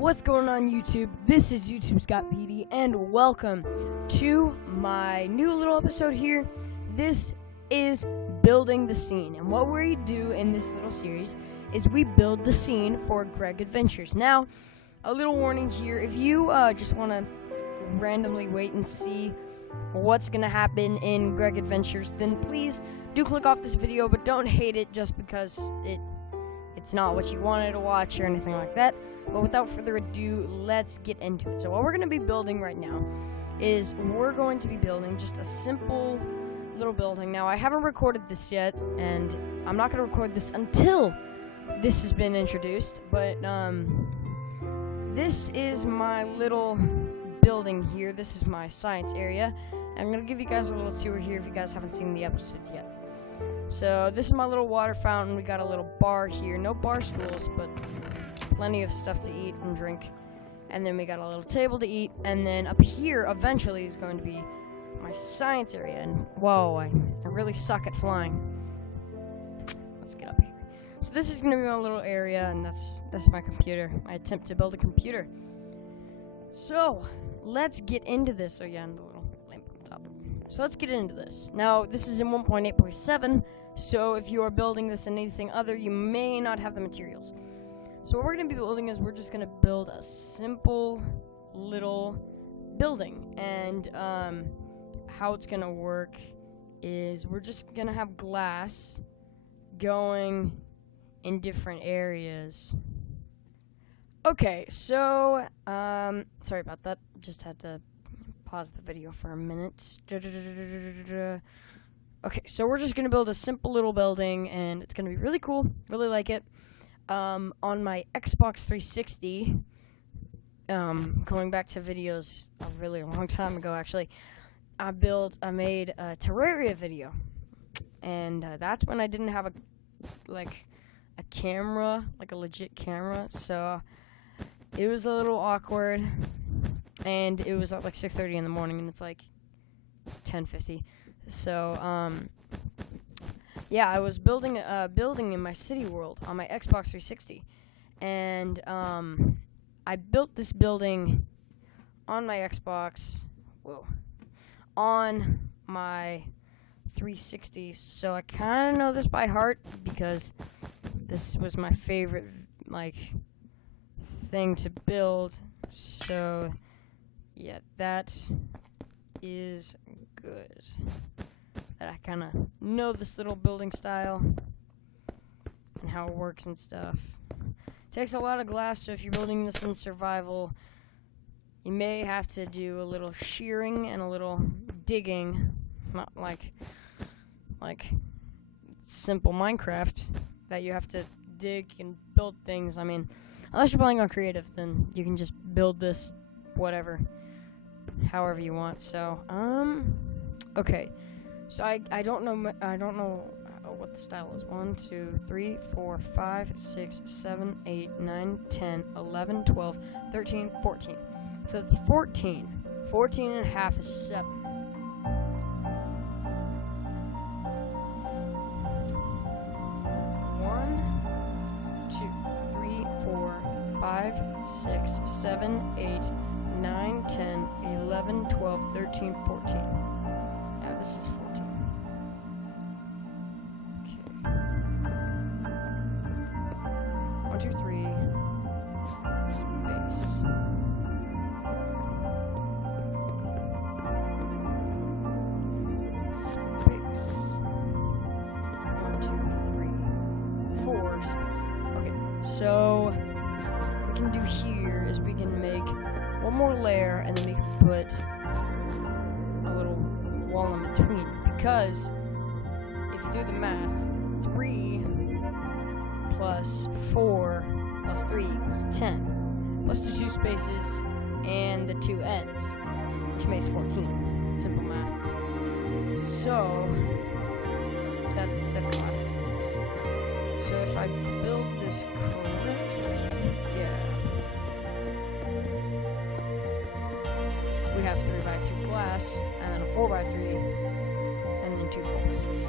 What's going on, YouTube? This is YouTube Scott PD, and welcome to my new little episode here. This is Building the Scene, and what we do in this little series is we build the scene for Greg Adventures. Now, a little warning here, if you just want to randomly wait and see what's going to happen in Greg Adventures, then please do click off this video, but don't hate it just because it's not what you wanted to watch or anything like that. But without further ado, let's get into it. So what we're going to be building right now is we're going to be building just a simple little building. Now, I haven't recorded this yet, and I'm not going to record this until this has been introduced, but this is my little building here. This is my science area. I'm going to give you guys a little tour here if you guys haven't seen the episode yet. So this is my little water fountain. We got a little bar here. No bar stools, but plenty of stuff to eat and drink. And then we got a little table to eat. And then up here, eventually, is going to be my science area. And whoa, I really suck at flying. Let's get up here. So this is going to be my little area, and that's my computer. My attempt to build a computer. So let's get into this. Oh yeah, and the little lamp on top. So let's get into this. Now, this is in 1.8.7, so if you are building this in anything other, you may not have the materials. So what we're going to be building is we're just going to build a simple little building. And how it's going to work is we're just going to have glass going in different areas. Okay, so, sorry about that. Just had to pause the video for a minute. Okay, so we're just going to build a simple little building, and it's going to be really cool. Really like it. On my Xbox 360, going back to videos a really long time ago, actually, I made a Terraria video. And that's when I didn't have a camera, like a legit camera, so it was a little awkward, and it was at like 6:30 in the morning, and it's like 10:50. So yeah, I was building a building in my city world on my Xbox 360, and I built this building on my Xbox, on my 360. So I kind of know this by heart because this was my favorite thing to build. So yeah, that is good. That I kind of know this little building style and how it works and stuff. It takes a lot of glass, so if you're building this in survival, you may have to do a little shearing and a little digging, not like simple Minecraft that you have to dig and build things. I mean, unless you're playing on creative, then you can just build this however you want. So okay, so I don't know what the style is. 1 2 3 4 5 6 7 8 9 10 11 12 13 14. So it's 14 and a half is 7. 5, 6, 7, 8, 9, 10, 11, 12, 13, 14. Now this is 14. Okay. 1, 2, 3. Space. Space. 1, 2, 3. 4 space. Okay, so do here is we can make one more layer, and then we can put a little wall in between, because if you do the math, 3 plus 4 plus 3 equals 10, plus the 2 spaces and the 2 ends, which makes 14. Simple math. So that's classic. So if I build this correctly, we have 3x3 glass, and then a 4x3, and then 2 4x3s.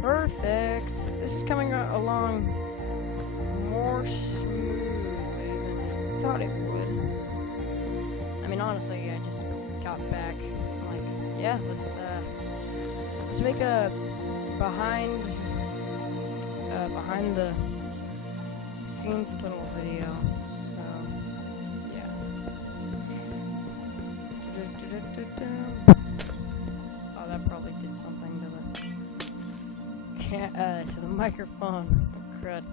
Perfect. This is coming along more smoothly than I thought it would. I mean, honestly, I just got back. I'm like, yeah, let's make a behind the scenes little video. So, yeah. Oh, that probably did something to the microphone. Oh, crud.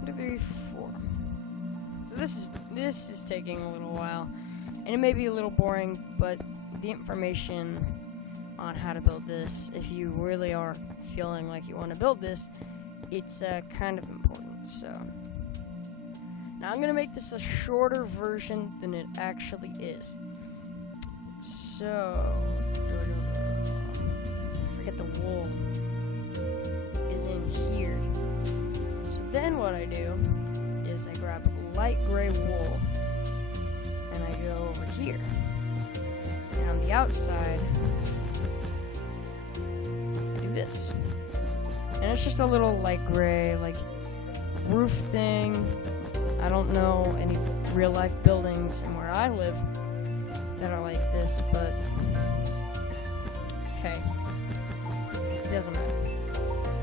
1, 2, 3, 4. So this is taking a little while, and it may be a little boring, but the information on how to build this, if you really are feeling like you want to build this, it's kind of important. So now I'm gonna make this a shorter version than it actually is. So I forget the wool is in here. So then what I do is I grab light gray wool and I go over here. And on the outside, I do this. And it's just a little light gray, like, roof thing. I don't know any real life buildings in where I live that are like this, but hey, it doesn't matter.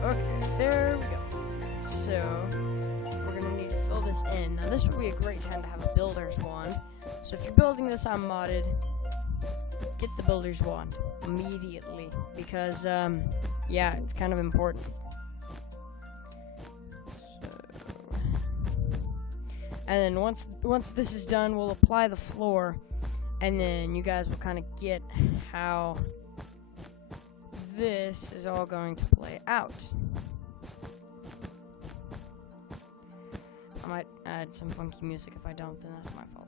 Okay, there we go. So, we're gonna need to fill this in. Now, this would be a great time to have a builder's wand. So, if you're building this on modded, get the builder's wand immediately because, yeah, it's kind of important. So, and then once this is done, we'll apply the floor, and then you guys will kind of get how this is all going to play out. I might add some funky music. If I don't, then that's my fault.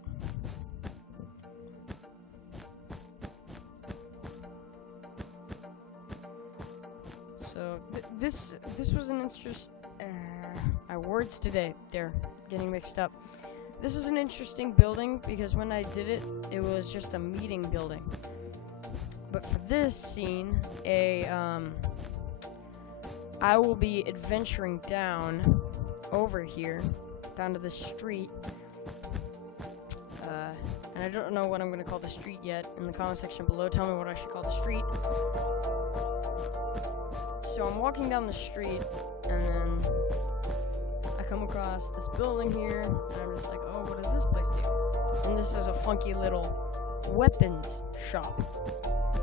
So this was an interest. My words today, they're getting mixed up. This is an interesting building because when I did it, it was just a meeting building. But for this scene, I will be adventuring down over here, down to the street. And I don't know what I'm going to call the street yet. In the comment section below, tell me what I should call the street. So I'm walking down the street, and then I come across this building here, and I'm just like, oh, what does this place do? And this is a funky little weapons shop.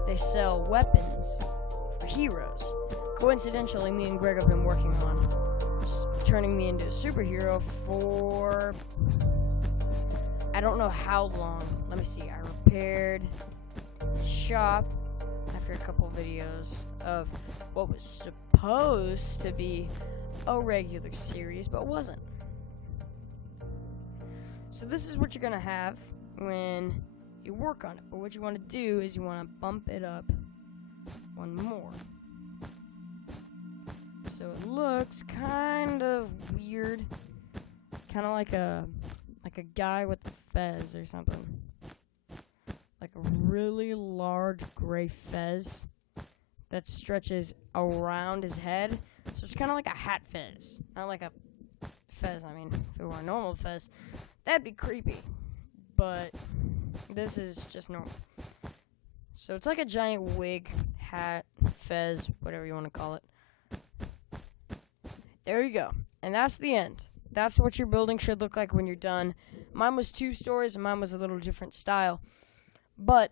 They sell weapons for heroes. Coincidentally, me and Greg have been working on turning me into a superhero for I don't know how long. Let me see. I repaired the shop after a couple videos of what was supposed to be a regular series, but wasn't. So this is what you're gonna have when you work on it. But what you want to do is you want to bump it up one more. So it looks kind of weird, kind of like a guy with a fez or something, like a really large gray fez that stretches around his head. So it's kind of like a hat fez, not like a fez. I mean, if it were a normal fez, that'd be creepy. But this is just normal. So it's like a giant wig, hat, fez, whatever you want to call it. There you go. And that's the end. That's what your building should look like when you're done. Mine was 2 stories, and mine was a little different style. But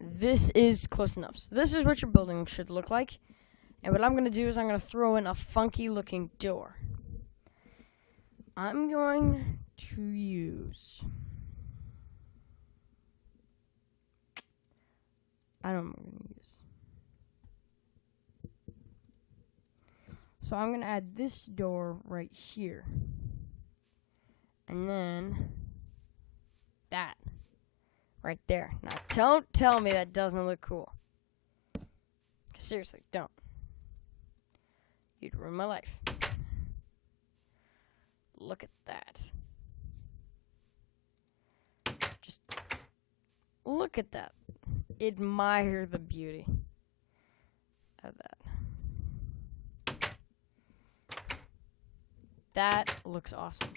this is close enough. So this is what your building should look like. And what I'm going to do is I'm going to throw in a funky-looking door. I'm going to use... I don't know what I'm going to use. So I'm going to add this door right here. And then that right there. Now don't tell me that doesn't look cool. Seriously, don't. You'd ruin my life. Look at that. Just look at that. Admire the beauty of that. That looks awesome.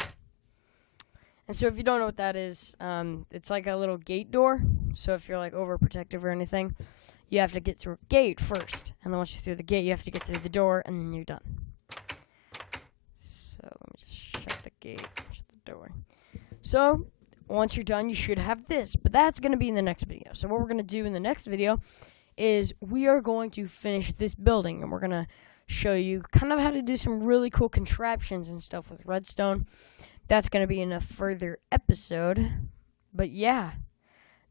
And so if you don't know what that is, it's like a little gate door. So if you're like overprotective or anything, you have to get through a gate first. And then once you're through the gate, you have to get through the door, and then you're done. So let me just shut the gate, shut the door. So once you're done, you should have this. But that's going to be in the next video. So what we're going to do in the next video is we are going to finish this building, and we're going to show you kind of how to do some really cool contraptions and stuff with redstone. That's going to be in a further episode. But yeah,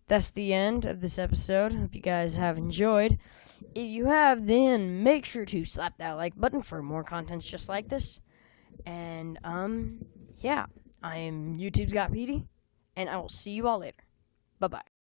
that's the end of this episode. Hope you guys have enjoyed. If you have, then make sure to slap that like button for more contents just like this. And, yeah, I am YouTube's Got Petey, and I will see you all later. Bye-bye.